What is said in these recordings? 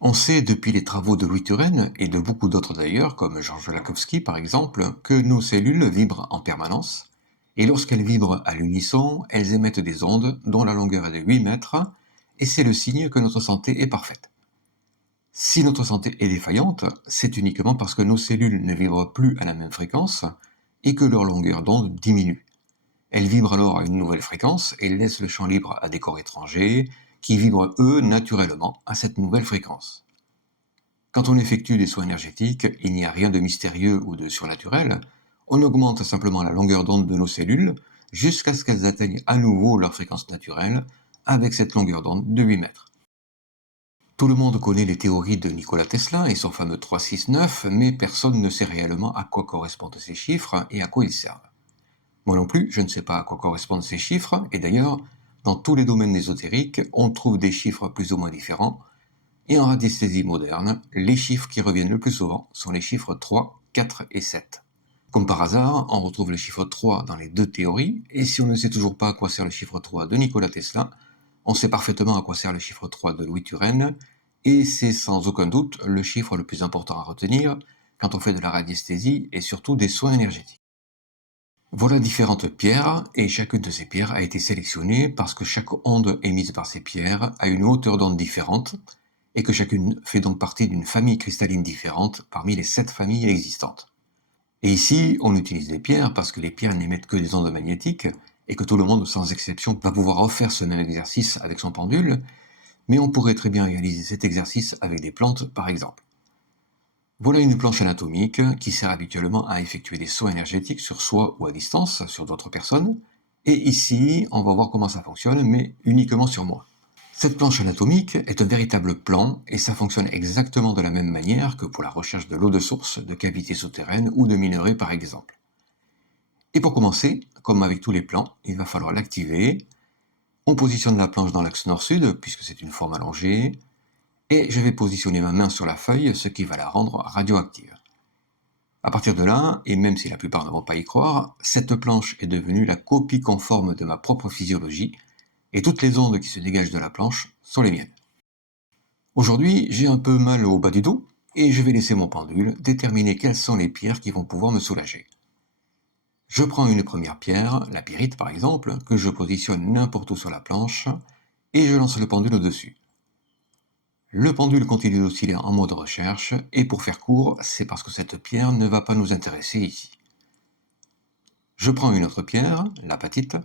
On sait depuis les travaux de Louis Turenne et de beaucoup d'autres d'ailleurs, comme Georges Lakhovsky par exemple, que nos cellules vibrent en permanence, et lorsqu'elles vibrent à l'unisson, elles émettent des ondes dont la longueur est de 8 mètres, et c'est le signe que notre santé est parfaite. Si notre santé est défaillante, c'est uniquement parce que nos cellules ne vibrent plus à la même fréquence et que leur longueur d'onde diminue. Elles vibrent alors à une nouvelle fréquence et laissent le champ libre à des corps étrangers qui vibrent eux naturellement à cette nouvelle fréquence. Quand on effectue des soins énergétiques, il n'y a rien de mystérieux ou de surnaturel, on augmente simplement la longueur d'onde de nos cellules jusqu'à ce qu'elles atteignent à nouveau leur fréquence naturelle avec cette longueur d'onde de 8 mètres. Tout le monde connaît les théories de Nikola Tesla et son fameux 369, mais personne ne sait réellement à quoi correspondent ces chiffres et à quoi ils servent. Moi non plus, je ne sais pas à quoi correspondent ces chiffres, et d'ailleurs, dans tous les domaines ésotériques, on trouve des chiffres plus ou moins différents, et en radiesthésie moderne, les chiffres qui reviennent le plus souvent sont les chiffres 3, 4 et 7. Comme par hasard, on retrouve le chiffre 3 dans les deux théories, et si on ne sait toujours pas à quoi sert le chiffre 3 de Nikola Tesla, on sait parfaitement à quoi sert le chiffre 3 de Louis Turenne, et c'est sans aucun doute le chiffre le plus important à retenir quand on fait de la radiesthésie et surtout des soins énergétiques. Voilà différentes pierres, et chacune de ces pierres a été sélectionnée parce que chaque onde émise par ces pierres a une hauteur d'onde différente, et que chacune fait donc partie d'une famille cristalline différente parmi les 7 familles existantes. Et ici, on utilise les pierres parce que les pierres n'émettent que des ondes magnétiques, et que tout le monde, sans exception, va pouvoir refaire ce même exercice avec son pendule, mais on pourrait très bien réaliser cet exercice avec des plantes, par exemple. Voilà une planche anatomique qui sert habituellement à effectuer des soins énergétiques sur soi ou à distance, sur d'autres personnes. Et ici, on va voir comment ça fonctionne, mais uniquement sur moi. Cette planche anatomique est un véritable plan et ça fonctionne exactement de la même manière que pour la recherche de l'eau de source, de cavités souterraines ou de minerais par exemple. Et pour commencer, comme avec tous les plans, il va falloir l'activer. On positionne la planche dans l'axe nord-sud puisque c'est une forme allongée, et je vais positionner ma main sur la feuille, ce qui va la rendre radioactive. À partir de là, et même si la plupart ne vont pas y croire, cette planche est devenue la copie conforme de ma propre physiologie, et toutes les ondes qui se dégagent de la planche sont les miennes. Aujourd'hui, j'ai un peu mal au bas du dos, et je vais laisser mon pendule déterminer quelles sont les pierres qui vont pouvoir me soulager. Je prends une première pierre, la pyrite par exemple, que je positionne n'importe où sur la planche, et je lance le pendule au-dessus. Le pendule continue d'osciller en mode recherche, et pour faire court, c'est parce que cette pierre ne va pas nous intéresser ici. Je prends une autre pierre, l'apatite,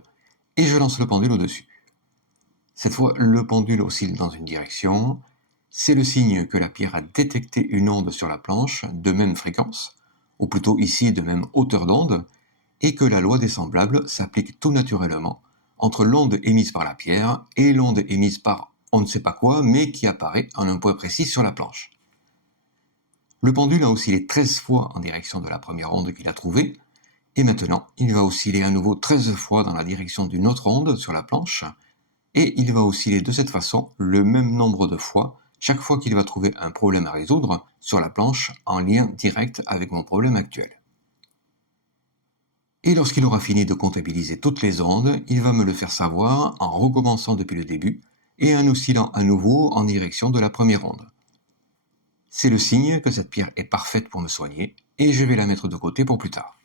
et je lance le pendule au-dessus. Cette fois, le pendule oscille dans une direction. C'est le signe que la pierre a détecté une onde sur la planche de même fréquence, ou plutôt ici de même hauteur d'onde, et que la loi des semblables s'applique tout naturellement entre l'onde émise par la pierre et l'onde émise par on ne sait pas quoi, mais qui apparaît en un point précis sur la planche. Le pendule a oscillé 13 fois en direction de la première onde qu'il a trouvée, et maintenant il va osciller à nouveau 13 fois dans la direction d'une autre onde sur la planche, et il va osciller de cette façon le même nombre de fois chaque fois qu'il va trouver un problème à résoudre sur la planche en lien direct avec mon problème actuel. Et lorsqu'il aura fini de comptabiliser toutes les ondes, il va me le faire savoir en recommençant depuis le début et en oscillant à nouveau en direction de la première onde. C'est le signe que cette pierre est parfaite pour me soigner, et je vais la mettre de côté pour plus tard.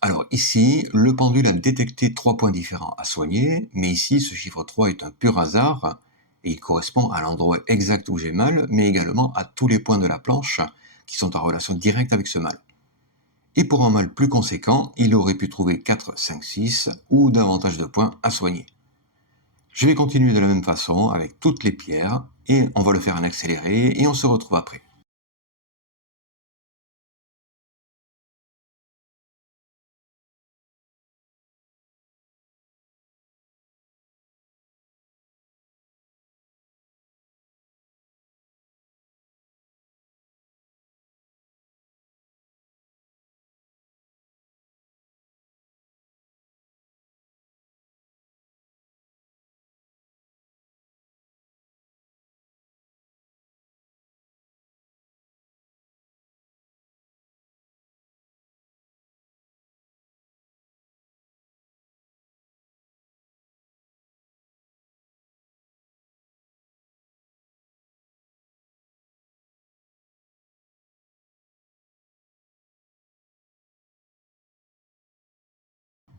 Alors ici, le pendule a détecté 3 points différents à soigner, mais ici ce chiffre 3 est un pur hasard, et il correspond à l'endroit exact où j'ai mal, mais également à tous les points de la planche qui sont en relation directe avec ce mal. Et pour un mal plus conséquent, il aurait pu trouver 4, 5, 6 ou davantage de points à soigner. Je vais continuer de la même façon avec toutes les pierres, et on va le faire en accéléré, et on se retrouve après.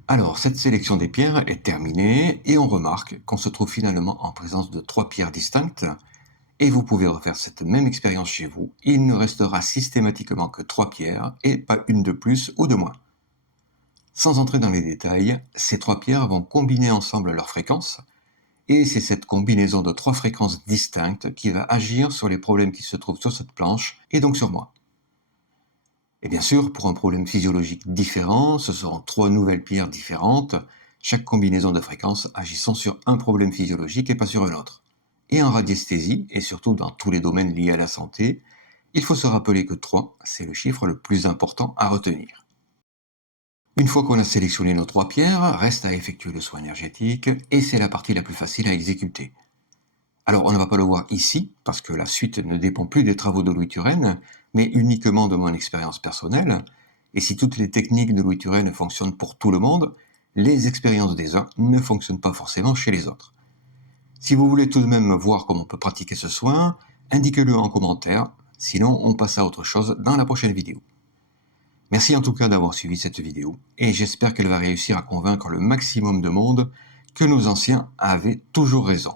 Alors, cette sélection des pierres est terminée et on remarque qu'on se trouve finalement en présence de 3 pierres distinctes et vous pouvez refaire cette même expérience chez vous. Il ne restera systématiquement que 3 pierres et pas une de plus ou de moins. Sans entrer dans les détails, ces 3 pierres vont combiner ensemble leurs fréquences et c'est cette combinaison de 3 fréquences distinctes qui va agir sur les problèmes qui se trouvent sur cette planche et donc sur moi. Et bien sûr, pour un problème physiologique différent, ce seront 3 nouvelles pierres différentes, chaque combinaison de fréquences agissant sur un problème physiologique et pas sur un autre. Et en radiesthésie, et surtout dans tous les domaines liés à la santé, il faut se rappeler que 3, c'est le chiffre le plus important à retenir. Une fois qu'on a sélectionné nos 3 pierres, reste à effectuer le soin énergétique, et c'est la partie la plus facile à exécuter. Alors, on ne va pas le voir ici, parce que la suite ne dépend plus des travaux de Louis Turenne, mais uniquement de mon expérience personnelle. Et si toutes les techniques de Louis Turenne fonctionnent pour tout le monde, les expériences des uns ne fonctionnent pas forcément chez les autres. Si vous voulez tout de même voir comment on peut pratiquer ce soin, indiquez-le en commentaire, sinon on passe à autre chose dans la prochaine vidéo. Merci en tout cas d'avoir suivi cette vidéo, et j'espère qu'elle va réussir à convaincre le maximum de monde que nos anciens avaient toujours raison.